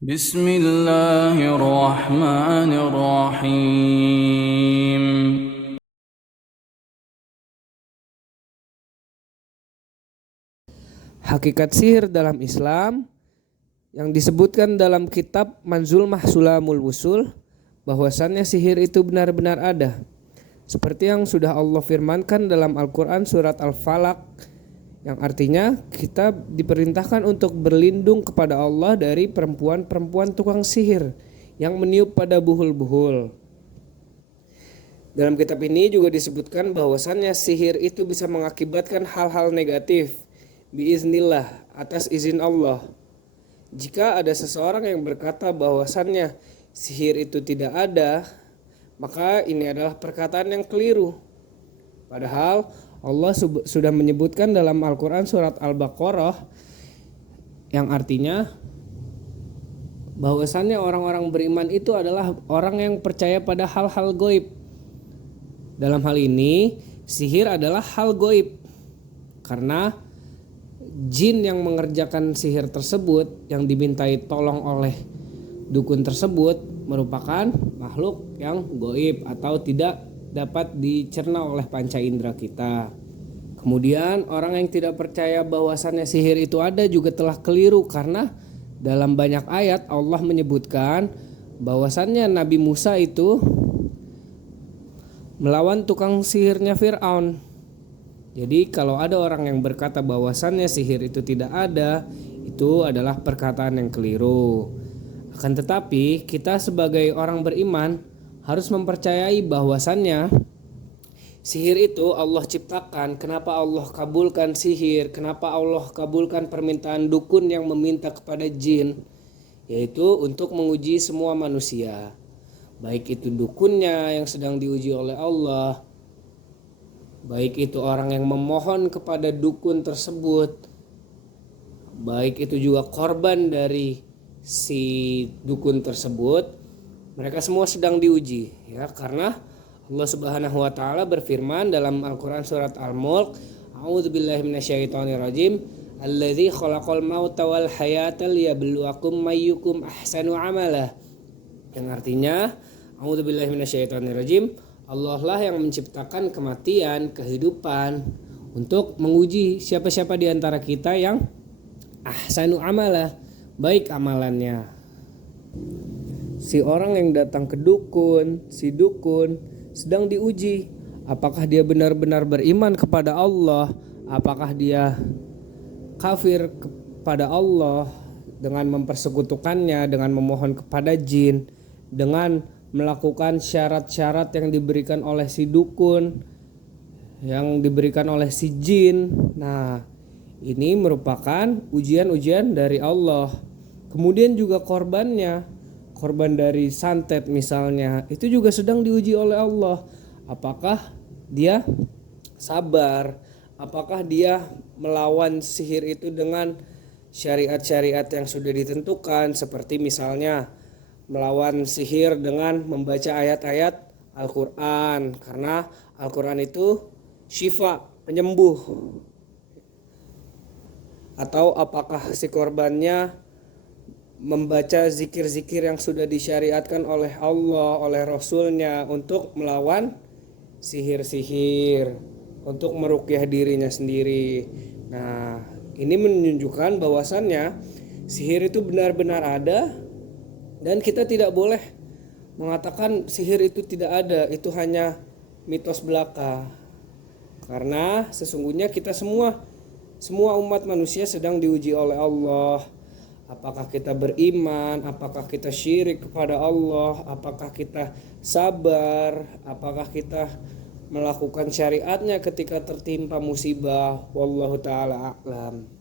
Bismillahirrahmanirrahim. Hakikat sihir dalam Islam yang disebutkan dalam kitab Manzumah Sulamul Wusul, bahwasannya sihir itu benar-benar ada. Seperti yang sudah Allah firmankan dalam Al-Quran surat Al-Falaq, yang artinya kita diperintahkan untuk berlindung kepada Allah dari perempuan-perempuan tukang sihir yang meniup pada buhul-buhul. Dalam kitab ini juga disebutkan bahwasannya sihir itu bisa mengakibatkan hal-hal negatif biiznillah, atas izin Allah. Jika ada seseorang yang berkata bahwasannya sihir itu tidak ada, maka ini adalah perkataan yang keliru. Padahal Allah sudah menyebutkan dalam Al-Quran surat Al-Baqarah, yang artinya bahwasannya orang-orang beriman itu adalah orang yang percaya pada hal-hal goib. Dalam hal ini sihir adalah hal goib, karena jin yang mengerjakan sihir tersebut yang dimintai tolong oleh dukun tersebut merupakan makhluk yang goib atau tidak dapat dicerna oleh panca indera kita. Kemudian orang yang tidak percaya bahwasannya sihir itu ada juga telah keliru, karena dalam banyak ayat Allah menyebutkan bahwasannya Nabi Musa itu melawan tukang sihirnya Fir'aun. Jadi kalau ada orang yang berkata bahwasannya sihir itu tidak ada, itu adalah perkataan yang keliru. Akan tetapi kita sebagai orang beriman harus mempercayai bahwasannya sihir itu Allah ciptakan. Kenapa Allah kabulkan sihir? Kenapa Allah kabulkan permintaan dukun yang meminta kepada jin? Yaitu untuk menguji semua manusia. Baik itu dukunnya yang sedang diuji oleh Allah, baik itu orang yang memohon kepada dukun tersebut, baik itu juga korban dari si dukun tersebut, mereka semua sedang diuji, ya, karena Allah Subhanahu wa taala berfirman dalam Al-Qur'an surat Al-Mulk, A'udzubillahi minasyaitonirrajim, Alladzi khalaqal mauta wal hayata liyabluwakum ayyukum ahsanu amala. Yang artinya, A'udzubillahi minasyaitonirrajim, Allah lah yang menciptakan kematian, kehidupan untuk menguji siapa-siapa di antara kita yang ahsanu amala, baik amalannya. Si orang yang datang ke dukun, si dukun sedang diuji. Apakah dia benar-benar beriman kepada Allah? Apakah dia kafir kepada Allah dengan mempersekutukannya, dengan memohon kepada jin, dengan melakukan syarat-syarat yang diberikan oleh si dukun, yang diberikan oleh si jin. Nah, ini merupakan ujian-ujian dari Allah. Kemudian juga korbannya, korban dari santet misalnya, itu juga sedang diuji oleh Allah. Apakah dia sabar? Apakah dia melawan sihir itu dengan syariat-syariat yang sudah ditentukan, seperti misalnya melawan sihir dengan membaca ayat-ayat Al-Quran, karena Al-Quran itu syifa, penyembuh. Atau apakah si korbannya membaca zikir-zikir yang sudah disyariatkan oleh Allah, oleh Rasulnya untuk melawan sihir-sihir, untuk meruqyah dirinya sendiri. Nah, ini menunjukkan bahwasannya sihir itu benar-benar ada, dan kita tidak boleh mengatakan sihir itu tidak ada, itu hanya mitos belaka. Karena sesungguhnya kita semua umat manusia sedang diuji oleh Allah. Apakah kita beriman, apakah kita syirik kepada Allah, apakah kita sabar, apakah kita melakukan syariatnya ketika tertimpa musibah. Wallahu ta'ala a'lam.